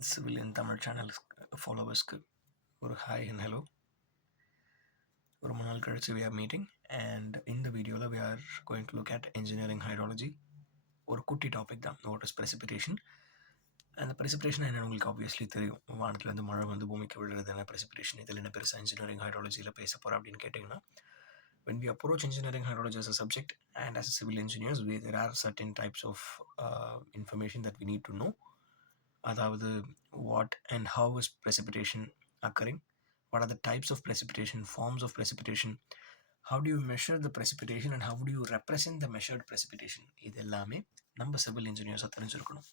Civilian Tamil channel followers ஒரு hi and hello. ரொம்ப நாள் கழிச்சு we are meeting and in the video we are going to look at engineering hydrology. ஒரு குட்டி topic தான், what is precipitation. அந்த precipitation என்ன உங்களுக்கு ஆப்வியஸ்லி தெரியும். வானத்துலேருந்து மழை வந்து பூமிக்கு விழுறது என்ன precipitation. இதில் என்ன பெருசாக இன்ஜினியரிங் ஹைட்ராலஜியில் பேச போகிறோம் அப்படின்னு கேட்டிங்கன்னா, when we approach engineering hydrology as a subject and as a civil engineers, there are certain types of information that we need to know. அதாவது what and how is precipitation occurring, what are the types of precipitation, forms of precipitation, how do you measure the precipitation and how do you represent the measured precipitation. இது எல்லாமே நம்ம civil இன்ஜினியர்ஸாக தெரிஞ்சிருக்கணும்.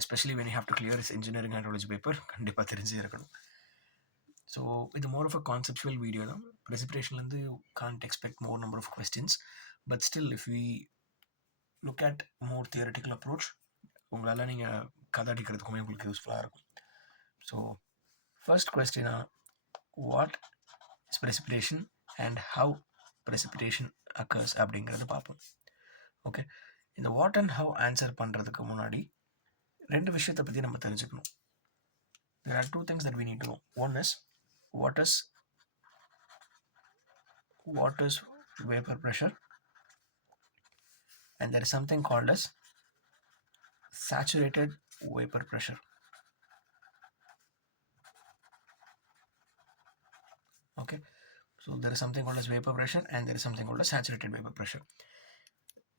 Especially when you have to clear this engineering hydrology paper கண்டிப்பாக தெரிஞ்சிருக்கணும். So இது more of a conceptual video தான். Precipitation you can't expect more number of questions, but still if we look at more theoretical approach, உங்களால் நீங்கள் கதை அடிக்கிறதுக்குமே உங்களுக்கு யூஸ்ஃபுல்லாக இருக்கும். ஸோ ஃபர்ஸ்ட் கொஸ்டினா, what is precipitation and how precipitation occurs அப்படிங்கிறது பார்ப்போம். ஓகே, இந்த வாட் அண்ட் ஹவ் ஆன்சர் பண்ணுறதுக்கு முன்னாடி ரெண்டு விஷயத்தை பற்றி நம்ம தெரிஞ்சுக்கணும். there are two things that we need to know. One is what is vapor pressure, and there is something called as saturated vapor pressure. Okay, so there is something called as vapor pressure and there is something called as saturated vapor pressure.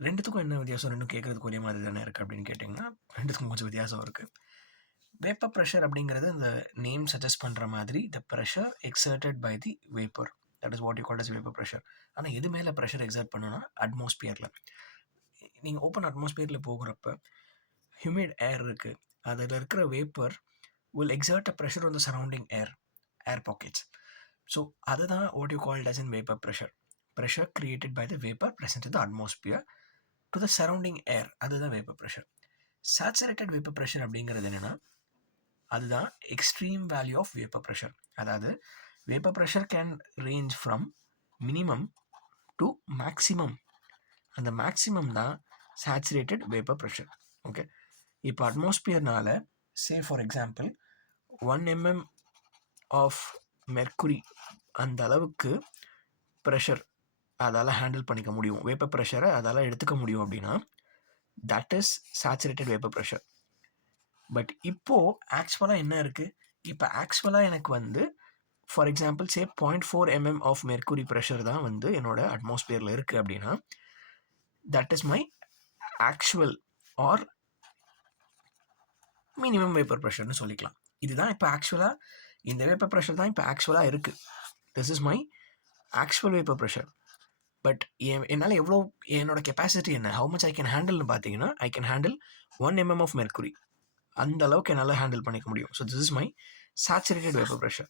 ரெண்டுத்துக்கும் என்ன வித்தியாசம், ரெண்டும் கேட்கறதுக்கு ஒரே மாதிரி தானே இருக்குது அப்படின்னு கேட்டிங்கன்னா, ரெண்டுத்துக்கும் கொஞ்சம் வித்தியாசம் இருக்குது. வேப்பர் ப்ரெஷர் அப்படிங்கிறது இந்த நேம் சஜஸ்ட் பண்ணுற மாதிரி the pressure exerted by the vapour, that is what you called as vapour pressure. ஆனால் எது மேலே ப்ரெஷர் எக்ஸர்ட் பண்ணணும்னா அட்மாஸ்பியரில். நீங்கள் ஓப்பன் அட்மாஸ்பியரில் போகிறப்ப ஹியூமிட் ஏர் இருக்குது, அதில் இருக்கிற vapour will exert a pressure on the surrounding air pockets. So அதுதான் what you called as in vapor pressure created by the vapor present in the atmosphere to the surrounding air. அதுதான் vapor pressure. Saturated vapor pressure அப்படிங்கிறது என்னன்னா, அதுதான் extreme value of vapor pressure. அதாவது vapor pressure can range from minimum to maximum. அந்த maximum தான் saturated vapor pressure. Okay, இப்போ அட்மாஸ்பியர்னால say for example 1 mm of mercury அந்த அளவுக்கு ப்ரெஷர் அதால் ஹேண்டில் பண்ணிக்க முடியும், வேப்பர் ப்ரெஷரை அதால் எடுத்துக்க முடியும் அப்படின்னா that is saturated vapour pressure. But இப்போது ஆக்சுவலாக என்ன இருக்குது, இப்போ ஆக்சுவலாக எனக்கு வந்து for example say 0.4 mm of mercury pressure தான் வந்து என்னோட அட்மாஸ்பியரில் இருக்குது அப்படின்னா that is my actual or minimum vapour ப்ரெஷர்னு சொல்லிக்கலாம். இதுதான் இப்போ ஆக்சுவலாக இந்த வேப்பர் ப்ரெஷர் தான் இப்போ ஆக்சுவலாக இருக்குது. This is my actual vapour pressure. But என்னால் எவ்வளோ, என்னோட கெப்பாசிட்டி என்ன, ஹவு மச் ஐ கேன் ஹேண்டில்னு பார்த்தீங்கன்னா I can handle 1 mm of mercury, அந்த அளவுக்கு என்னால் ஹேண்டில் பண்ணிக்க முடியும். So this is my saturated vapour pressure.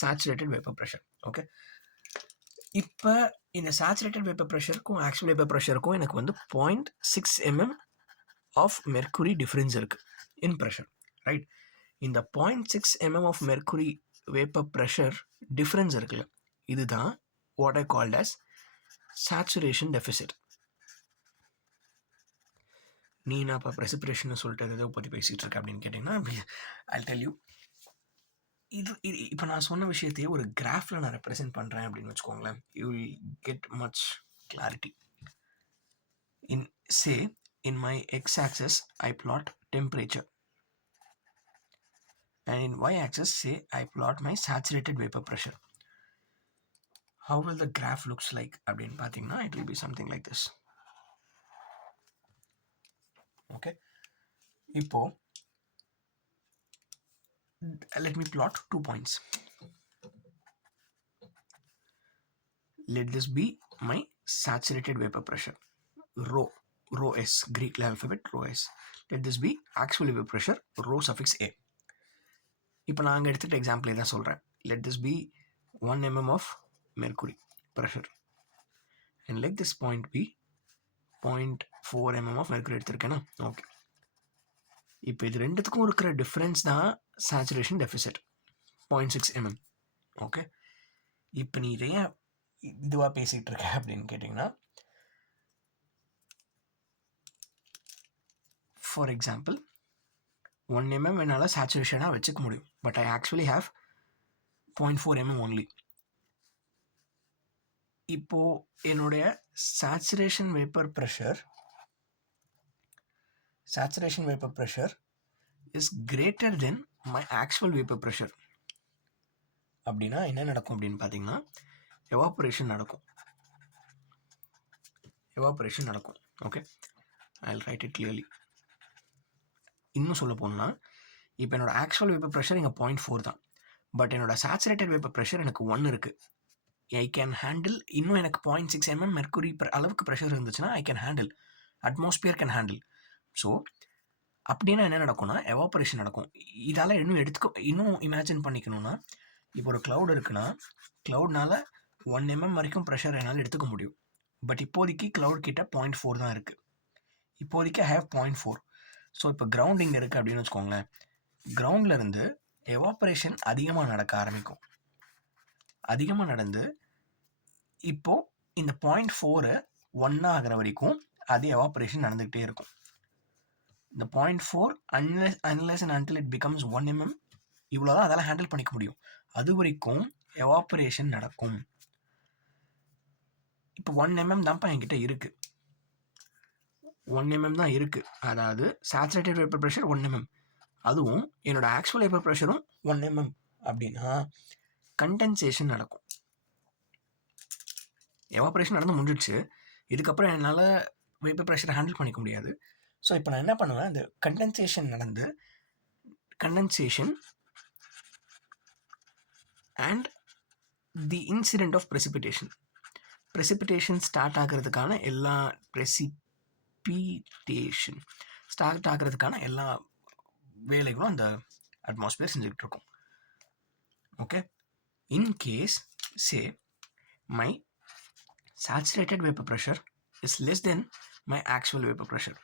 Saturated vapour pressure. Okay, இப்போ இந்த சேச்சுரேட்டட் வேப்பர் ப்ரெஷருக்கும் ஆக்சுவல் வேப்பர் ப்ரெஷருக்கும் எனக்கு வந்து 0.6 mm ஆஃப் மெர்க்குரி டிஃப்ரென்ஸ் இருக்குது இன் ப்ரெஷர், ரைட். இந்த 0.6 mm of mercury vapour pressure difference இருக்குல்ல, இதுதான் what I called as saturation deficit. நீ நான் இப்போ precipitation சொல்லிட்டு எதை பற்றி பேசிகிட்டு இருக்க அப்படின்னு கேட்டிங்கன்னா I'll tell you. இது இப்போ நான் சொன்ன விஷயத்தையே ஒரு கிராஃபில் நான் ரெப்ரசென்ட் பண்ணுறேன் அப்படின்னு வச்சுக்கோங்களேன், you will get much clarity. in my x-axis I plot temperature and in y-axis say I plot my saturated vapor pressure. How will the graph looks like அப்படின்னு பார்த்தீங்கன்னா it will be something like this. Okay, இப்போ let me plot 2 points. Let this be my saturated vapor pressure, rho s, Greek alphabet rho s. Let this be actual vapor pressure, rho suffix a. இப்போ நான் அங்கே எடுத்துகிட்ட example தான் சொல்கிறேன். let this be 1 mm of mercury pressure and let this point be 0.4 mm of mercury எடுத்திருக்கேன்னா. Okay, இப்போ இது ரெண்டுத்துக்கும் இருக்கிற difference தான் சேச்சுரேஷன் டெஃபிசிட் 0.6 mm. ஓகே, இப்போ நீ இதையே இதுவாக பேசிகிட்டு இருக்க அப்படின்னு கேட்டிங்கன்னா, ஃபார் எக்ஸாம்பிள் 1 mm என்னால் சேச்சுரேஷனாக வச்சுக்க முடியும். But I actually have 0.4 mm only. இப்போது என்னுடைய saturation vapour pressure is greater then my actual vapour pressure. அப்படின்னா என்ன நடக்கும் அப்படின்னு பார்த்தீங்கன்னா எவாப்பரேஷன் நடக்கும். Okay, I will write it clearly. இன்னும் சொல்ல போனால் இப்போ என்னோடய ஆக்சுவல் வேப்பர் ப்ரெஷர் இங்கே 0.4 தான். பட் என்னோடய சேச்சுரேட்டட் வேப்பர் ப்ரெஷர் எனக்கு 1 இருக்குது. ஐ கேன் ஹேண்டில். இன்னும் எனக்கு 0.6 mm மெர்க்குரி அளவுக்கு ப்ரெஷர் இருந்துச்சுன்னா ஐ can handle. Atmosphere can handle. So அப்படின்னா என்ன நடக்கும்னா எவாப்பரேஷன் நடக்கும். இதால் இன்னும் இமேஜின் பண்ணிக்கணும்னா, இப்போ ஒரு க்ளவுட் இருக்குன்னா க்ளவுட்னால் 1 mm வரைக்கும் ப்ரெஷர் என்னால் எடுத்துக்க முடியும். பட் இப்போதைக்கு க்ளவுட் கிட்ட 0.4 தான் இருக்குது. இப்போதைக்கு ஐ ஹேவ் 0.4. ஸோ இப்போ கிரவுண்ட் இங்கே இருக்குது அப்படின்னு வச்சுக்கோங்களேன். கிரவுண்ட்லேருந்து எவாப்பரேஷன் அதிகமாக நடக்க ஆரம்பிக்கும். அதிகமாக நடந்து இப்போது இந்த 0.4 1 ஆகிற வரைக்கும் அது எவாப்பரேஷன் நடந்துக்கிட்டே இருக்கும். இந்த 0.4 unless and until it becomes 1 mm இவ்வளோதான் அதால் ஹேண்டில் பண்ணிக்க முடியும். அது வரைக்கும் எவாப்பரேஷன் நடக்கும். இப்போ 1 mm தான்ப்பா என்கிட்ட இருக்குது. 1 mm தான் இருக்குது. அதாவது சேச்சுரேட்டட் வேப்பர் ப்ரெஷர் 1 mm, அதுவும் என்னோட ஆக்சுவல் வேப்பர் ப்ரெஷரும் 1 mm அப்படின்னா கண்டென்சேஷன் நடக்கும். எவாப்பரேஷன் நடந்து முடிஞ்சிடுச்சு. இதுக்கப்புறம் என்னால் வேப்பர் ப்ரெஷரை ஹேண்டில் பண்ணிக்க முடியாது. ஸோ இப்போ நான் என்ன பண்ணுவேன், அந்த condensation and the incident of precipitation start ஆகிறதுக்கான எல்லா வேலைகளும் அந்த அட்மாஸ்பியர் செஞ்சுக்கிட்டு இருக்கும். Okay, in case say my saturated vapor pressure is less than my actual vapor pressure.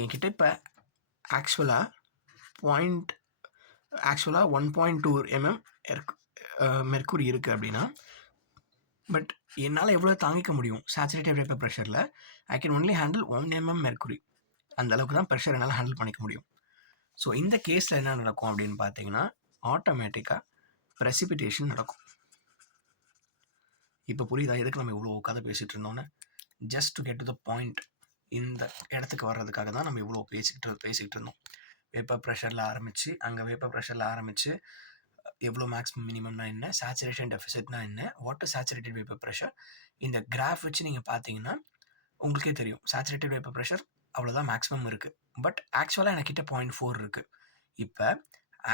என்கிட்ட இப்போ ஆக்சுவலாக 1.2 mm மெர்க்குரி இருக்குது அப்படின்னா, பட் என்னால் எவ்வளோ தாங்கிக்க முடியும் சேச்சுரேட்டட் வேப்பர் ப்ரெஷரில்? I can only handle 1 mm mercury. அந்த அளவுக்கு தான் ப்ரெஷர் என்னால் ஹேண்டில் பண்ணிக்க முடியும். ஸோ இந்த கேஸில் என்ன நடக்கும் அப்படின்னு பார்த்தீங்கன்னா, ஆட்டோமேட்டிக்காக ப்ரெசிபிட்டேஷன் நடக்கும். இப்போ புரியுதா எதுக்கு நம்ம இவ்வளோ கதை பேசிகிட்டு இருந்தோன்னு? Just to get to the point. இந்த இடத்துக்கு வர்றதுக்காக தான் நம்ம இவ்வளோ பேசிக்கிட்டு இருந்தோம். வேப்பர் ப்ரெஷரில் ஆரம்பித்து எவ்வளோ மேக்ஸிமம் மினிமம்னா என்ன, சேச்சுரேஷன் டெஃபிசிட்னா என்ன, வாட் சேச்சுரேட்டட் வேப்பர் ப்ரெஷர். இந்த கிராஃப் வச்சு நீங்கள் பார்த்தீங்கன்னா உங்களுக்கே தெரியும் சேச்சுரேட்டட் வேப்பர் ப்ரெஷர் அவ்வளோதான் மேக்ஸிமம் இருக்குது. பட் ஆக்சுவலாக எனக்கிட்ட 0.4 இருக்குது. இப்போ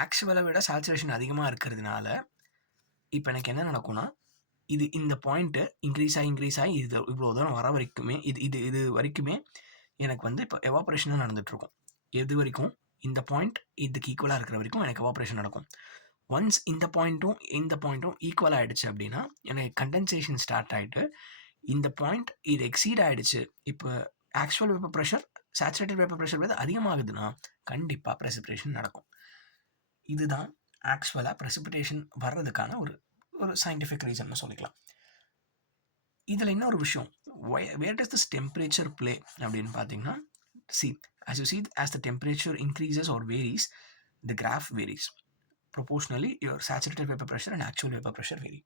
ஆக்சுவலை விட சேச்சுரேஷன் அதிகமாக இருக்கிறதுனால இப்போ எனக்கு என்ன நடக்கும்னா, இந்த பாயிண்ட்டு இன்க்ரீஸ் ஆகி இது இவ்வளோ தூரம் வர வரைக்குமே இது வரைக்குமே எனக்கு வந்து இப்போ எவாப்பரேஷனாக நடந்துகிட்ருக்கும். எது வரைக்கும்? இந்த பாயிண்ட் இதுக்கு ஈக்குவலாக இருக்கிற வரைக்கும் எனக்கு எவாப்பரேஷன் நடக்கும். ஒன்ஸ் இந்த பாயிண்ட்டும் ஈக்குவல் ஆகிடுச்சு அப்படின்னா எனக்கு கண்டென்சேஷன் ஸ்டார்ட் ஆகிட்டு இந்த பாயிண்ட் இது எக்ஸீட் ஆகிடுச்சு. இப்போ actual vapour pressure saturated vapour pressure விட அதிகமாகுதுன்னா கண்டிப்பாக ப்ரெசிபிட்டேஷன் நடக்கும். இதுதான் ஆக்சுவலாக ப்ரெசிபிட்டேஷன் வர்றதுக்கான ஒரு சயின்டிஃபிக் ரீசன்னு சொல்லிக்கலாம். இதில் இன்னொரு விஷயம், வேர் டஸ் திஸ் டெம்பரேச்சர் பிளே அப்படின்னு பார்த்தீங்கன்னா, as the temperature increases or varies, the graph varies. Proportionally, your saturated vapor pressure and actual vapor pressure vary.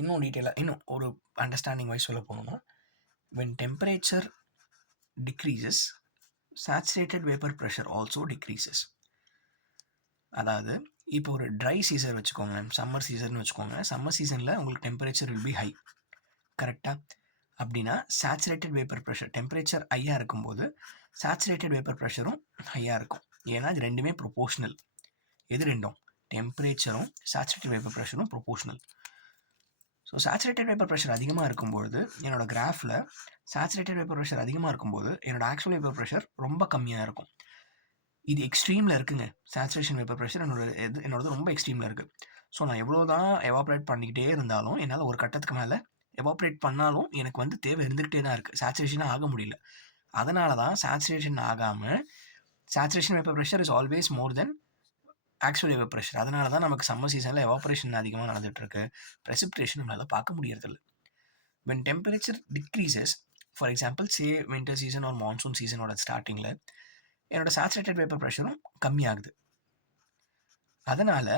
இன்னும் டீட்டெயிலாக இன்னும் ஒரு அண்டர்ஸ்டாண்டிங் வைஸ் சொல்ல போனோம்னா, when temperature decreases, saturated vapor pressure also decreases. அதாவது இப்போ ஒரு ட்ரை சீசன் வச்சுக்கோங்க, சம்மர் சீசன் வச்சுக்கோங்க. சம்மர் சீசனில் உங்களுக்கு டெம்பரேச்சர் வில் பி ஹை, கரெக்டாக? அப்படின்னா சேச்சுரேட்டட் வேப்பர் ப்ரெஷர் டெம்பரேச்சர் ஹையாக இருக்கும்போது சேச்சுரேட்டட் வேப்பர் ப்ரெஷரும் ஹையாக இருக்கும். ஏன்னா இது ரெண்டுமே ப்ரொபோஷ்னல். எது ரெண்டும்? டெம்பரேச்சரும் சேச்சுரேட்டட் வேப்பர் ப்ரெஷரும் proportional. So saturated vapour pressure அதிகமாக இருக்கும்போது என்னோடய கிராஃபில் சேச்சுரேட்டட் வேப்பர் ப்ரெஷர் அதிகமாக இருக்கும்போது என்னோடய ஆக்சுவல் வேப்பர் ப்ரெஷர் ரொம்ப கம்மியாக இருக்கும். இது எக்ஸ்ட்ரீமில் இருக்குங்க. சேச்சுரேஷன் வேப்பர் ப்ரெஷர் என்னோடது ரொம்ப எக்ஸ்ட்ரீமில் இருக்குது. ஸோ நான் எவ்வளோ தான் எவாப்ரேட் பண்ணிக்கிட்டே இருந்தாலும் என்னால் ஒரு கட்டத்துக்கு மேலே எவாப்ரேட் பண்ணாலும் எனக்கு வந்து தேவை இருந்துக்கிட்டே தான் இருக்குது. சேச்சுரேஷனாக ஆக முடியல. அதனால தான் சேச்சுரேஷன் ஆகாமல் saturation vapour pressure is always more then actual vapour pressure. அதனால தான் நமக்கு சம்மர் சீசனில் எவாப்ரேஷன் அதிகமாக நடந்துகிட்ருக்கு, ப்ரெசிபிட்டேஷன் நம்மளால் பார்க்க முடியறதில்ல. when temperature decreases, for example say winter season ஒரு மான்சூன் சீசனோட ஸ்டார்டிங்கில் என்னோடய சேச்சுரேட்டட் வேப்பர் ப்ரெஷரும் கம்மியாகுது. அதனால்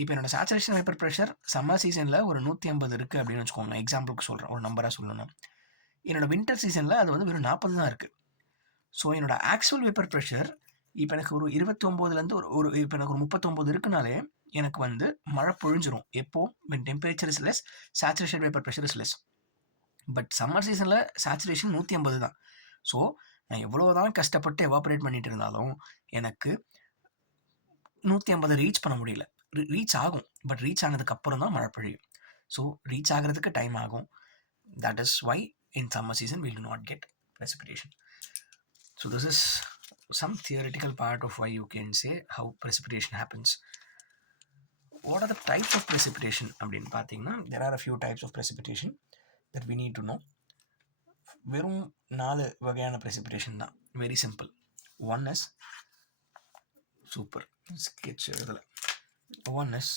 இப்போ என்னோடய சேச்சுரேஷன் வேப்பர் ப்ரெஷர் சம்மர் சீசனில் ஒரு 150 இருக்குது அப்படின்னு வச்சுக்கோங்க. எக்ஸாம்பிளுக்கு சொல்கிறேன், ஒரு நம்பராக சொல்லணும். என்னோடய வின்டர் சீசனில் அது வந்து வெறும் 40 தான் இருக்குது. ஸோ என்னோடய ஆக்சுவல் வேப்பர் ப்ரெஷர் இப்போ எனக்கு ஒரு 29லேருந்து ஒரு இப்போ எனக்கு ஒரு 39 இருக்குனாலே எனக்கு வந்து மழை பொழிஞ்சிரும். எப்போது when temperature is less, saturation vapor pressure is less. But summer சீசனில் சேச்சுரேஷன் 150 தான். ஸோ நான் எவ்வளோ தான் கஷ்டப்பட்டு எவாபரேட் பண்ணிட்டு இருந்தாலும் எனக்கு 150 ரீச் பண்ண முடியல. ரீச் ஆகும், பட் ரீச் ஆனதுக்கப்புறம் தான் மழை பொழியும். ஸோ ரீச் ஆகிறதுக்கு டைம் ஆகும். That is why in summer season we do not get precipitation. So this is some theoretical part of why you can say how precipitation happens. What are the types of precipitation அப்படின்னு பார்த்தீங்கன்னா, there are a few types of precipitation that we need to know. வெறும் 4 வகையான precipitation தான். Very simple. One is sketch எழுதல. One is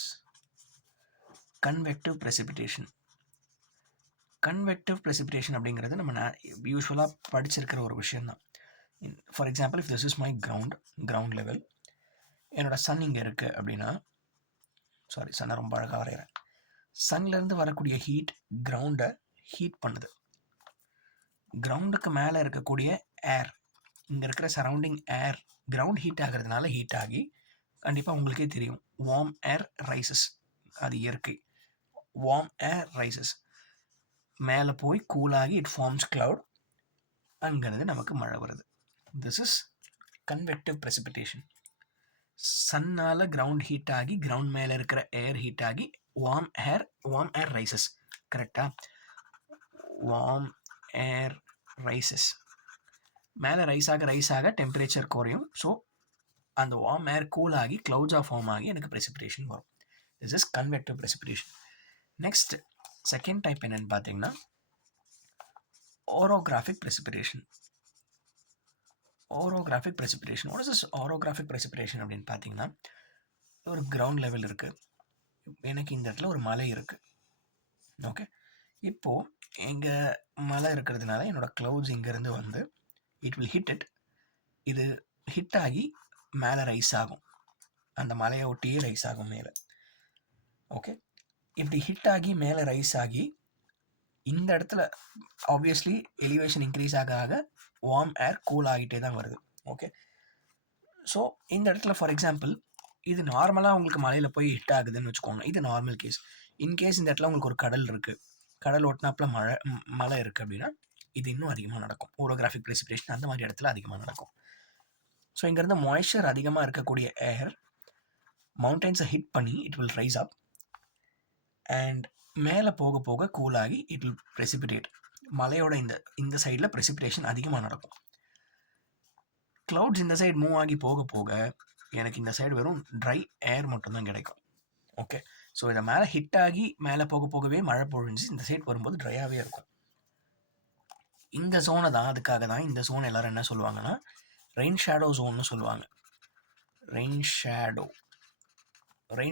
convective precipitation. Convective precipitation அப்படிங்கிறது நம்ம யூஸ்வலாக படிச்சிருக்கிற ஒரு விஷயம்தான். For example, if this is my ground level, என்னோடய சன் இங்கே இருக்குது அப்படின்னா, சன்னை ரொம்ப அழகாக வரைகிறேன். சன்லேருந்து வரக்கூடிய ஹீட் கிரவுண்டை ஹீட் பண்ணுது. கிரவுண்டுக்கு மேலே இருக்கக்கூடிய ஏர், இங்கே இருக்கிற சரௌண்டிங் ஏர் கிரவுண்ட் ஹீட் ஆகிறதுனால ஹீட் ஆகி, கண்டிப்பாக உங்களுக்கே தெரியும், வார்ம் ஏர் ரைசஸ். அது இயற்கை. வார்ம் ஏர் ரைசஸ், மேலே போய் கூலாகி இட் ஃபார்ம்ஸ் கிளவுட், அங்கேருந்து நமக்கு மழை வருது. This is convective precipitation. சன்னால் கிரவுண்ட் ஹீட் ஆகி கிரவுண்ட் மேலே இருக்கிற ஏர் ஹீட் ஆகி வார்ம் ஏர் ரைசஸ். கரெக்டாக? வார்ம் ஏர் ரைசஸ், மேலே ரைஸ் ஆக டெம்பரேச்சர் குறையும். ஸோ அந்த வார்ம் ஏர் கூல் ஆகி க்ளவுட்ஸாக ஃபார்ம் ஆகி எனக்கு precipitation வரும். This is convective precipitation. Next second type என்னென்னு பார்த்தீங்கன்னா orographic precipitation. orographic precipitation. What is this orographic precipitation அப்படின்னு பார்த்தீங்கன்னா, ஒரு கிரவுண்ட் லெவல் இருக்குது. எனக்கு இந்த இடத்துல ஒரு மலை இருக்குது. ஓகே, இப்போது எங்கள் மலை இருக்கிறதுனால என்னோடய க்ளவுட்ஸ் இங்கேருந்து வந்து இட் வில் ஹிட் இட். இது ஹிட் ஆகி மேலே ரைஸ் ஆகும், அந்த மலையை ஒட்டியே ரைஸ் ஆகும் மேலே. ஓகே, இப்படி ஹிட் ஆகி மேலே ரைஸ் ஆகி இந்த இடத்துல ஆப்வியஸ்லி எலிவேஷன் இன்க்ரீஸ் ஆக வார்ம் ஏர் கூல் ஆகிட்டே தான் வருது. ஓகே, ஸோ இந்த இடத்துல ஃபார் எக்ஸாம்பிள் இது நார்மலாக உங்களுக்கு மலையில் போய் ஹிட் ஆகுதுன்னு வச்சுக்கோங்க. இது நார்மல் கேஸ். இன்கேஸ் இந்த இடத்துல உங்களுக்கு ஒரு கடல் இருக்குது, கடல் ஒட்டினாப்பில் மழை இருக்குது அப்படின்னா இது இன்னும் அதிகமாக நடக்கும். orographic precipitation அந்த மாதிரி இடத்துல அதிகமாக நடக்கும். ஸோ இங்கேருந்து மாய்ஸ்சர் அதிகமாக இருக்கக்கூடிய ஏர் மவுண்டன்ஸை ஹிட் பண்ணி it will rise up and மேலே போக போக கூலாகி இட் வில் precipitate. மலையோட இந்த சைடில் precipitation அதிகமாக நடக்கும். க்ளவுட்ஸ் இந்த சைடு மூவ் ஆகி போக போக எனக்கு இந்த சைடு வெறும் ட்ரை ஏர் மட்டும்தான் கிடைக்கும். ஓகே, ஸோ இதை மேலே ஹிட் ஆகி மேலே போக போகவே மழை பொழிஞ்சு இந்த சைடு வரும்போது ட்ரையாகவே இருக்கும். இந்த ஜோனை தான், அதுக்காக தான் இந்த ஜோன் எல்லோரும் என்ன சொல்லுவாங்கன்னா ரெயின் ஷேடோ ஜோன்னு சொல்லுவாங்க. ரெயின்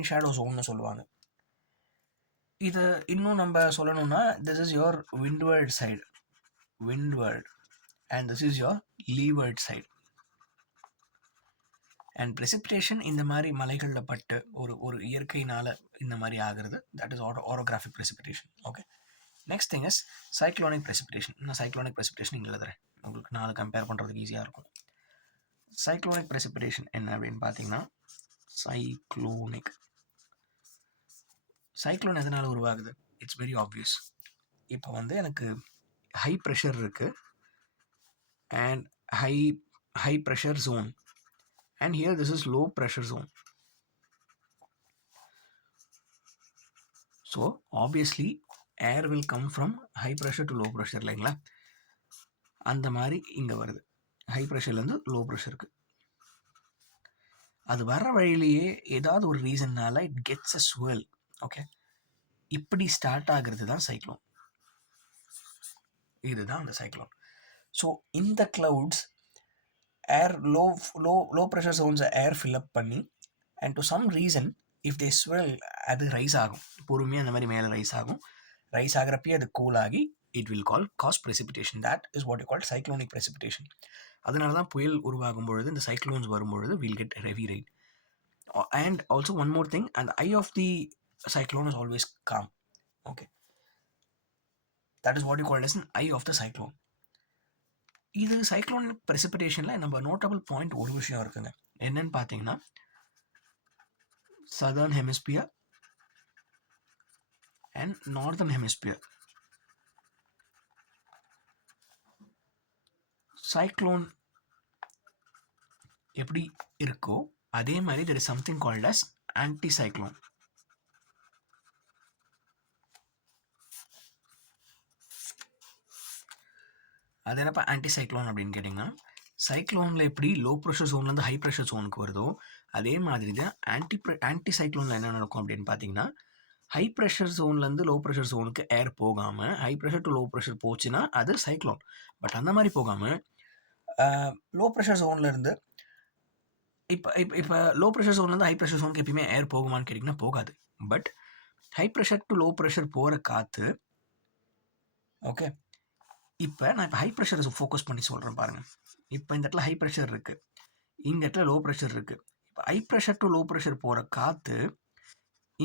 ஷேடோ ஜோன்னு சொல்லுவாங்க. இது இன்னும் நம்ம சொல்லணும்னா, this is your windward side, and this is your leeward side. And precipitation இந்த மாதிரி மலைகளில் பட்டு ஒரு இயற்கையினால் இந்த மாதிரி ஆகிறது. That is orographic precipitation. Okay, next thing is cyclonic precipitation. நான் cyclonic precipitation இங்கே எழுதுறேன், உங்களுக்கு நான் அதை கம்பேர் பண்ணுறதுக்கு ஈஸியாக இருக்கும். cyclonic precipitation என்ன அப்படின்னு பார்த்தீங்கன்னா, சைக்ளோன் எதனால் உருவாகுது? It's very obvious. இப்போ வந்து எனக்கு ஹை ப்ரெஷர் இருக்குது and high pressure zone, and here this is low pressure zone. So obviously air will come from high pressure to low pressure, இல்லைங்களா? அந்த மாதிரி இங்கே வருது, ஹை ப்ரெஷர்லேருந்து லோ ப்ரெஷருக்கு. அது வர்ற வழியிலேயே ஏதாவது ஒரு ரீசன்னால it gets a swell. Okay, இப்படி ஸ்டார்ட் ஆகிறது தான் சைக்ளோன். இதுதான் அந்த சைக்ளோன். ஸோ இந்த கிளவுட்ஸ் ஏர் லோ ப்ரெஷர் ஜோன்ஸை ஏர் ஃபில்அப் பண்ணி and to some reason if they swell அது ரைஸ் ஆகும், பொறுமையாக அந்த மாதிரி மேலே ரைஸ் ஆகும். ரைஸ் ஆகிறப்பயே அது கூல் ஆகி it will cause precipitation. That is what you call cyclonic precipitation. அதனால தான் புயல் உருவாகும் பொழுது இந்த cyclones வரும்பொழுது we'll get heavy rain. And also one more thing, and the eye of the cyclone is always calm. Okay, that is what you call as an eye of the cyclone. இது cyclone ப்ரெசிபிடேஷனில் நம்ம notable point ஒரு விஷயம் இருக்குங்க. என்னன்னு பார்த்தீங்கன்னா, southern hemisphere and northern hemisphere cyclone எப்படி இருக்கோ அதே மாதிரி there is something called as anti-cyclone. அது என்னப்பா ஆன்டிசைக்ளோன் அப்படின்னு கேட்டிங்கன்னா, சைக்ளோனில் எப்படி லோ ப்ரெஷர் ஜோன்லேருந்து ஹை ப்ரெஷர் ஜோனுக்கு வருதோ அதே மாதிரி தான் ஆன்டிசைக்ளோனில் என்ன நடக்கும் அப்படின்னு பார்த்தீங்கன்னா, ஹை ப்ரெஷர் ஜோன்லேருந்து லோ ப்ரெஷர் ஜோனுக்கு ஏர் போகாமல் high pressure to low pressure போச்சுன்னா அது சைக்ளோன். பட் அந்த மாதிரி போகாமல் லோ ப்ரெஷர் ஜோன்லேருந்து இப்போ லோ ப்ரெஷர் ஜோன்லேருந்து ஹை ப்ரெஷர் ஜோனுக்கு எப்பயுமே ஏர் போகுமான்னு கேட்டிங்கன்னா போகாது. But high pressure to low pressure போகிற காற்று, ஓகே, இப்போ நான் இப்போ ஹை ப்ரெஷரை ஃபோக்கஸ் பண்ணி சொல்கிறேன் பாருங்கள். இப்போ இந்த இடத்துல ஹை ப்ரெஷர் இருக்குது, இந்த இடத்துல லோ ப்ரெஷர் இருக்குது. இப்போ high pressure to low pressure போகிற காற்று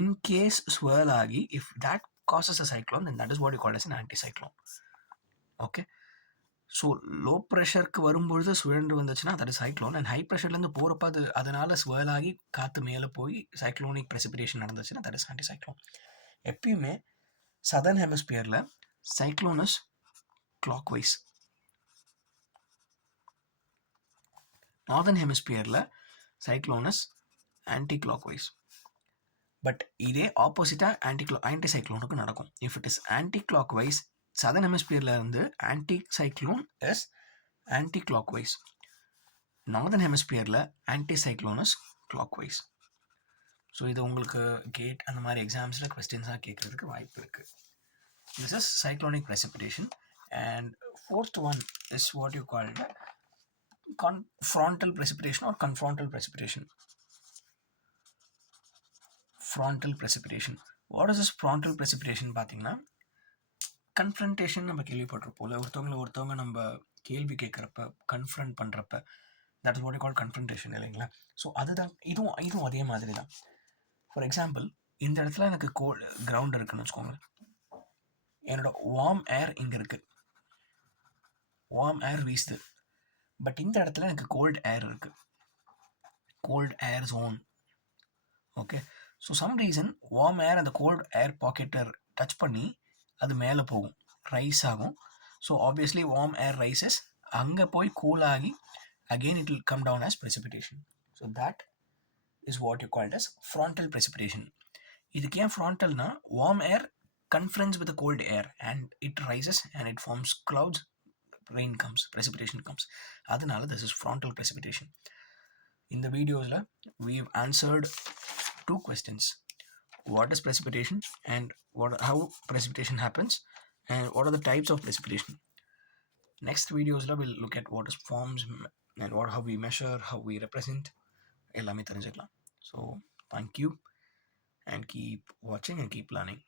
இன்கேஸ் ஸ்வேர்ல் ஆகி if that causes a cyclone, then that is what you call as an anticyclone. Okay, so low ப்ரெஷருக்கு வரும்பொழுது சுழன்று வந்துச்சுன்னா that is cyclone. And high ப்ரெஷர்லேருந்து போகிறப்ப அது அதனால் ஸ்வேர்ல் ஆகி காற்று மேலே போய் சைக்ளோனிக் ப்ரெசிபிடேஷன் நடந்துச்சுன்னா தட் இஸ் ஆன்டிசைக்ளோன். எப்பயுமே சதர்ன் ஹெமிஸ்பியரில் cyclones clockwise, northern hemisphere cyclone is anti-clockwise. But இதே ஆப்போசிட்டா ஆன்டிசைக்ளோனுக்கு நடக்கும். if it is anti-clockwise, southern hemisphere இருந்து anti-cyclone is anti-clockwise, northern hemisphere anti-cyclone is clockwise. So இது உங்களுக்கு கேட் அந்த மாதிரி எக்ஸாம்ஸில் கொஸ்டின்ஸாக கேட்கறதுக்கு வாய்ப்பு இருக்குது. This is cyclonic precipitation. And fourth one is what you call frontal precipitation or confrontal precipitation. Frontal precipitation. What is this frontal precipitation பார்த்தீங்கன்னா, கன்ஃப்ரண்டேஷன் நம்ம கேள்விப்பட்டிருப்போம்ல, ஒருத்தவங்க நம்ம கேள்வி கேட்குறப்ப கன்ஃப்ரண்ட் பண்ணுறப்ப, that is what you call confrontation இல்லைங்களா? ஸோ அதுதான் இதுவும் அதே மாதிரி தான். ஃபார் எக்ஸாம்பிள், இந்த இடத்துல எனக்கு கிரவுண்ட் இருக்குன்னு வச்சுக்கோங்க, என்னோட வார்ம் ஏர் இங்கே இருக்குது, வார்ம் ஏர் வீசுது. பட் இந்த இடத்துல எனக்கு கோல்டு ஏர் இருக்குது, cold air zone. Okay, so some reason warm air அந்த கோல்டு ஏர் பாக்கெட்டை டச் பண்ணி அது மேலே போகும், ரைஸ் ஆகும். So obviously warm air rises, அங்கே போய் கூல் ஆகி again it will come down as precipitation. So that is what you called as frontal precipitation. இதுக்கு ஏன் ஃப்ரான்டல்னா, warm air confronts with the cold air and it rises and it forms clouds, rain comes, precipitation comes. அதனால this is frontal precipitation. இந்த வீடியோஸில் we've answered 2 questions. What is precipitation and how precipitation happens and what are the types of precipitation. Next videosல we'll look at what is forms and how we measure, how we represent, எல்லாமே தெரிஞ்சுக்கலாம். So thank you and keep watching and keep learning.